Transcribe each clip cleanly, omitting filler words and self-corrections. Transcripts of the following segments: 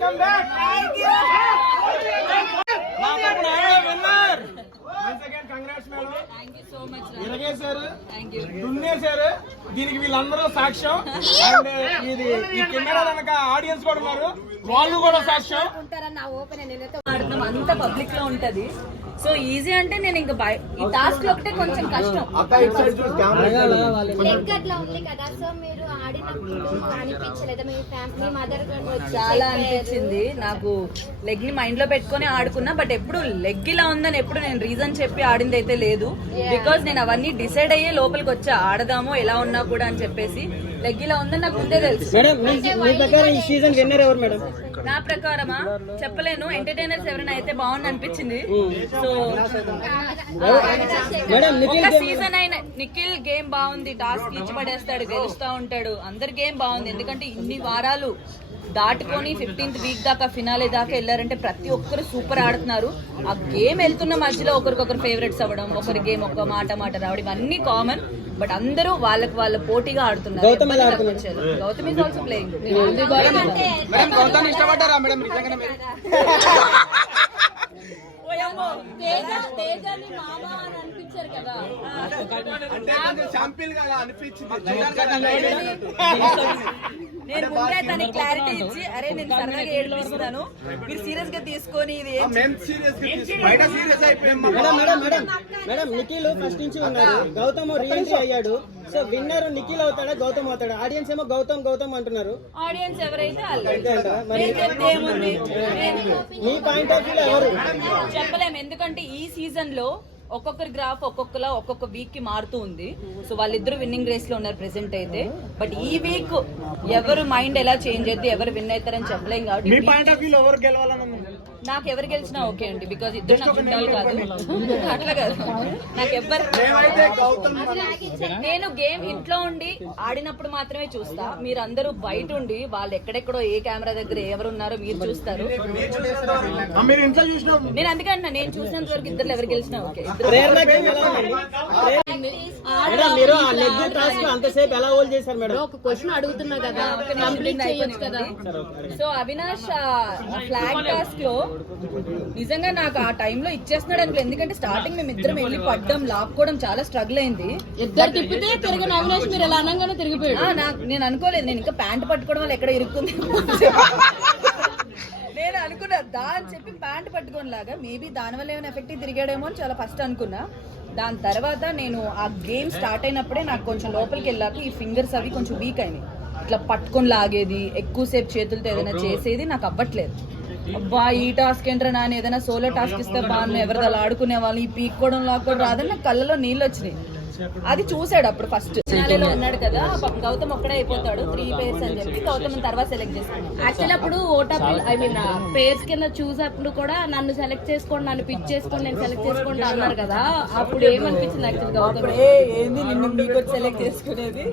Welcome back. ఇరగేశారు, దున్నేశారు. దీనికి వీళ్ళందరూ సాక్ష్యం. అండ్ ఇది ఈ కెమెరా వెనక ఆడియన్స్ కూడా ఉన్నారు, వాళ్ళు కూడా సాక్ష్యం. అంత పబ్లిక్ లో ఉంటది. సో ఈజీ అంటే నేను ఇంకా ఈ టాస్క్ లో ఒకటే కొంచెం కష్టం. చాలా అనిపించింది నాకు. లెగ్ ని మైండ్ లో పెట్టుకుని ఆడుకున్నా, బట్ ఎప్పుడు లెగ్ ఇలా ఉందని ఎప్పుడు నేను రీజన్ చెప్పి ఆడింది అయితే లేదు. బికాస్ నేను అవన్నీ డిసైడ్ అయ్యే లోపలికి వచ్చా, ఆడదామో ఎలా ఉన్నా కూడా అని చెప్పేసి. లెగ్ ఇలా ఉందని నాకు ముందే తెలుసు. నా ప్రకారమా చెప్పలేను, ఎంటర్టైనర్స్ ఎవరైనా అయితే బాగుంది అనిపించింది. సో ఒక సీజన్ అయిన నిఖిల్ గేమ్ బాగుంది, టాస్క్ ఇచ్చి పడేస్తాడు, గెలుస్తా ఉంటాడు. అందరి గేమ్ బాగుంది, ఎందుకంటే ఇన్ని వారాలు దాటుకొని 15th వీక్ దాకా ఫినాలే దాకా వెళ్ళారంటే ప్రతి ఒక్కరు సూపర్ ఆడుతున్నారు. ఆ గేమ్ వెళ్తున్న మధ్యలో ఒకరికొకరు ఫేవరెట్స్ అవ్వడం, ఒకరి గేమ్ ఒక మాట రావడం, ఇవన్నీ కామన్. బట్ అందరూ వాళ్ళకి వాళ్ళ పోటీగా ఆడుతున్నారు. Gautam is also playing. నేను ముందే తనకి క్లారిటీ ఇచ్చి, అరే నేను సరదాగా ఏడిపిస్తాను, మీరు సీరియస్ గా తీసుకొని ఇది మేడం నిఖిల్ ఫస్ట్ నుంచి ఉన్నారు, గౌతమ్ రీఎంట్రీ అయ్యాడు. సో విన్నర్ నిఖిల్ అవుతాడా గౌతమ్ అవుతాడా? ఆడియన్స్ ఏమో గౌతమ్ గౌతమ్ అంటున్నారు. ఆడియన్స్ ఎవరైతే మీ పాయింట్ ఆఫ్ వ్యూ ఎవరు చెప్పలేము, ఎందుకంటే ఈ సీజన్ లో ఒక్కొక్కరి గ్రాఫ్ ఒక్కొక్కలా ఒక్కొక్క వీక్ కి మారుతూ ఉంది. సో వాళ్ళిద్దరు విన్నింగ్ రేస్ లో ఉన్నారు ప్రెసెంట్ అయితే. బట్ ఈ వీక్ ఎవరు మైండ్ ఎలా చేంజ్ అయితే ఎవరు విన్ అవుతారని చెప్పలేం. కాబట్టి నాకు ఎవరు గెలిచినా ఓకే అండి, బికాజ్ ఇద్దరు నాకు చుట్టాలు కాదు. అట్లా కాదు, నాకు ఎవరు, నేను గేమ్ ఇంట్లో ఉండి ఆడినప్పుడు మాత్రమే చూస్తా. మీరందరూ బయట ఉండి వాళ్ళు ఎక్కడెక్కడో ఏ కెమెరా దగ్గర ఎవరు ఉన్నారో మీరు చూస్తారు. నేను అందుకే అంటున్నా, నేను చూసినంత వరకు ఇద్దరు ఎవరు గెలిచినా ఓకే. ఒక క్వశ్చన్ అడుగుతున్నా కదా, కంప్లీట్ చేయొచ్చు కదా. సో అవినాష్ ఫ్లాగ్ టాస్క్ లో నిజంగా నాకు ఆ టైంలో ఇచ్చేస్తున్నాడు అనుకో, ఎందుకంటే స్టార్టింగ్ మేము ఇద్దరం వెళ్ళి పడ్డం లాక్కోవడం చాలా స్ట్రగుల్ అయింది. ఇద్దరు తిప్పితే తిరిగిన అవినాష్ మీరు ఎలా అనగానే తిరిగిపోయాడు. నేను అనుకోలేదు, నేను ఇంకా ప్యాంట్ పట్టుకోవడం వల్ల ఎక్కడ ఇరుక్కుంది నేను అనుకున్నా దా అని చెప్పి ప్యాంట్ పట్టుకోని లాగా, మేబీ దానివల్ల ఏమైనా ఎఫెక్ట్ తిరిగాడేమో అని చాలా ఫస్ట్ అనుకున్నా. దాని తర్వాత నేను ఆ గేమ్ స్టార్ట్ అయినప్పుడే నాకు కొంచెం లోపలికి వెళ్ళాక ఈ ఫింగర్స్ అవి కొంచెం వీక్ అయినాయి. ఇట్లా పట్టుకొని లాగేది, ఎక్కువసేపు చేతులతో ఏదైనా చేసేది నాకు అవ్వట్లేదు. అబ్బా ఈ టాస్క్ ఏంట్రా నాన్న, ఏదైనా సోలో టాస్క్ ఇస్తే బాగున్నాయి, ఎవరిది అలా ఆడుకునే వాళ్ళు, ఈ పీక్కోవడం లాక్కోవడం రాదని నాకు కళ్ళలో నీళ్ళు వచ్చినాయి. అది చూసాడు అప్పుడు ఫస్ట్ ఫినాలేలో ఉన్నాడు కదా, గౌతమ్ ఒక్కడే అయిపోతాడు 3 pairs అని చెప్పి గౌతమ్ తర్వాత సెలెక్ట్ చేసుకున్నాను. యాక్చువల్లీ అప్పుడు ఐ మీన్ పేర్స్ కింద చూసేప్పుడు కూడా నన్ను సెలెక్ట్ చేసుకోండి, నన్ను పిక్ చేసుకోండి, నేను సెలెక్ట్ చేసుకోండి అన్నారు కదా. అప్పుడు ఏమనిపించింది యాక్చువల్ గౌతమ్? ఏంది నిన్ను మీకు సెలెక్ట్ చేసుకునేది,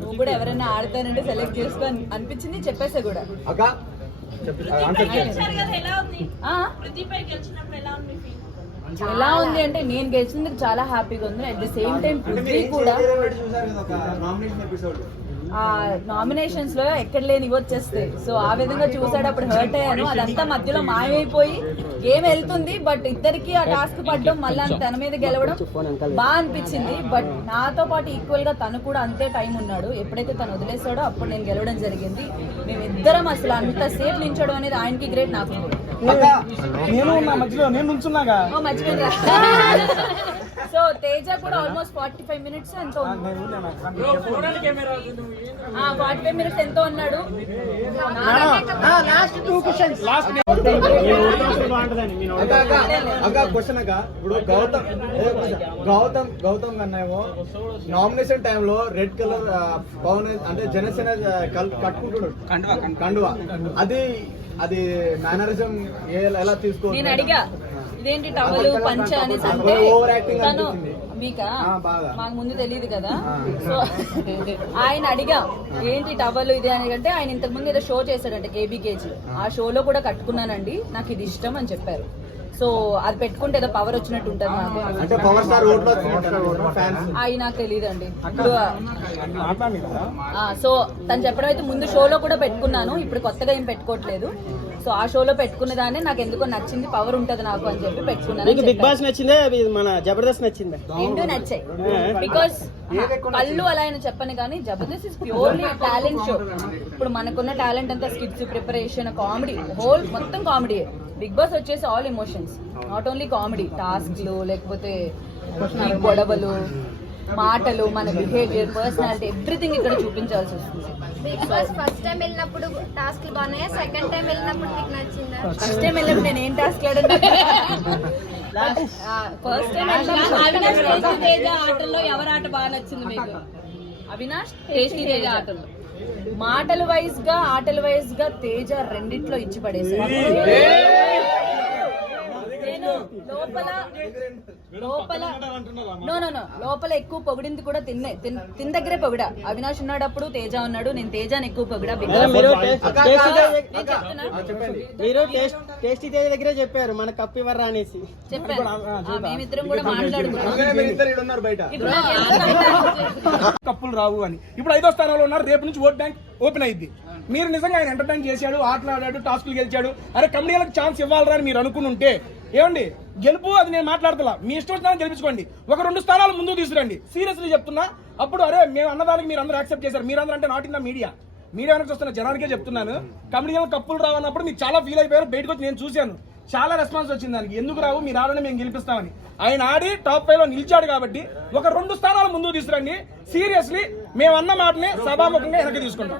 నువ్వు కూడా ఎవరైనా ఆడతానంటే సెలెక్ట్ చేసుకో అనిపించింది, చెప్పేసా కూడా. ఎలా ఉంది అంటే నేను గెలిచినందుకు చాలా హ్యాపీగా ఉంది. At the same time Prithvi కూడా ఆ నామినేషన్స్ లో ఎక్కడ లేని వచ్చేస్తాయి. సో ఆ విధంగా చూసాడు, అప్పుడు హర్ట్ అయ్యాను. అదంతా మధ్యలో మాయమైపోయి గేమ్ వెళ్తుంది, బట్ ఇద్దరికి ఆ టాస్క్ పడడం మళ్ళీ తన మీద గెలవడం బాగా అనిపించింది. బట్ నాతో పాటు ఈక్వల్ గా తను కూడా అంతే టైం ఉన్నాడు. ఎప్పుడైతే తను వదిలేసాడో అప్పుడు నేను గెలవడం జరిగింది. మేమిద్దరం అసలు అంత సేఫ్ నించడం అనేది ఆయనకి గ్రేట్, నాకు మర్చిపోయింది. సో తేజ కూడా ఆల్మోస్ట్ 45 minutes ఎంతో 45 minutes ఎంతో ఉన్నాడు. ఇప్పుడు గౌతమ్ కన్నామో నామినేషన్ టైంలో రెడ్ కలర్ పవన్ అంటే జనసేన కట్టుకుంటున్నాడు కండువా. అది మేనరిజం ఎలా తీసుకో నేను అడిగా ఇదేంటి టవలు పంచ అనేసి అంటే తను మీకా మాకు ముందు తెలియదు కదా. సో ఆయన అడిగా ఏంటి టవలు ఇది అని అంటే ఆయన ఇంతకు ముందు ఏదో షో చేశాడంటే కేబీకేజీ, ఆ షోలో కూడా కట్టుకున్నానండి, నాకు ఇది ఇష్టం అని చెప్పారు. సో అది పెట్టుకుంటే ఏదో పవర్ వచ్చినట్టు ఉంటుంది నాకు. అంటే పవర్ స్టార్ రోడ్ లో ఫ్యాన్స్ అవి నాకు తెలియదండి ఇప్పుడు. సో తను చెప్పడం అయితే ముందు షోలో కూడా పెట్టుకున్నాను, ఇప్పుడు కొత్తగా ఏం పెట్టుకోవట్లేదు. సో ఆ షోలో పెట్టుకున్న దాన్ని నాకు ఎందుకో నచ్చింది, పవర్ ఉంటది నాకు అని చెప్పి పెట్టుకున్నాను. బిగ్ బాస్ నచ్చిందా మన జబర్దస్త్ నచ్చిందా? రెండు నచ్చాయి బికాస్ కళ్ళు అలా అని చెప్పను కానీ Jabardasth is purely talent show. ఇప్పుడు మనకున్న టాలెంట్ అంతా స్కిట్స్, ప్రిపరేషన్, కామెడీ, హోల్ మొత్తం కామెడీ. బిగ్ బాస్ వచ్చేసి all emotions, not only comedy. టాస్క్లు లేకపోతే ఈ గొడవలు, మాటలు, మన బిహేవియర్, పర్సనాలిటీ, ఎవ్రీథింగ్ ఇక్కడ చూపించాల్సి వస్తుంది. బిగ్ బాస్ ఫస్ట్ టైం వెళ్ళినప్పుడు టాస్క్ బాగున్నాయా, సెకండ్ టైం వెళ్ళినప్పుడు మీకు నచ్చిందా? ఫస్ట్ టైం వెళ్ళినప్పుడు నేను ఏం task first time Avinash tasty Teja ఆటల్లో ఎవరి ఆట బాగా నచ్చింది మీకు? అవినాష్ టేస్టీ తేజ ఆటల్లో మాటల వైజ్ గా, ఆటల వైజ్ గా తేజ రెండిట్లో ఇచ్చి పడేసాడు. నేను లోపల ఎక్కువ పొగిడింది కూడా తిన్న దగ్గరే పొగిడా. అవినాష్ ఉన్నాడప్పుడు తేజ ఉన్నాడు, నేను తేజాని ఎక్కువ పొగిడా. మీరు టేస్టీ తేజ దగ్గరే చెప్పారు మన కప్పు ఇవ్వరా అనేసి చెప్పాను. మేమిద్దరం కూడా మాట్లాడుకున్నాం. కప్పులు రావు అని. ఇప్పుడు 5వ స్థానంలో ఉన్నారు. రేపు నుంచి ఓట్ బ్యాంక్ ఓపెన్ అయింది. మీరు నిజంగా ఆయన ఎంటర్టైన్ చేశాడు, ఆటలాడాడు, టాస్కులు గెలిచాడు, అరే కమెడీలకు ఛాన్స్ ఇవ్వాలరా అని మీరు అనుకుని ఏమండి గెలుపు అది నేను మాట్లాడతలా, మీ ఇష్టం వచ్చినా గెలిపించుకోండి, ఒక 2 స్థానాలు ముందుకు తీసుకురండి. సీరియస్లీ చెప్తున్నా. అప్పుడు అరే మేము అన్నదానికి మీరు అందరూ యాక్సెప్ట్ చేశారు. మీరందరూ అంటే నాట్ ఇన్ ద మీడియా వెనక చూస్తున్న జనానికే చెప్తున్నాను. కమెడీలకు కప్పులు రావన్నప్పుడు మీరు చాలా ఫీల్ అయిపోయారు. బయటకు వచ్చి నేను చూశాను, చాలా రెస్పాన్స్ వచ్చింది దానికి. ఎందుకు రావు, మీరు ఆడని మేము గెలిపిస్తామని. ఆయన ఆడి టాప్ 5 లో నిలిచాడు కాబట్టి ఒక 2 స్థానాలు ముందుకు తీసుకురండి. సీరియస్లీ మేము అన్న మాటని సభాముఖంగా వెనక్కి తీసుకుంటాం.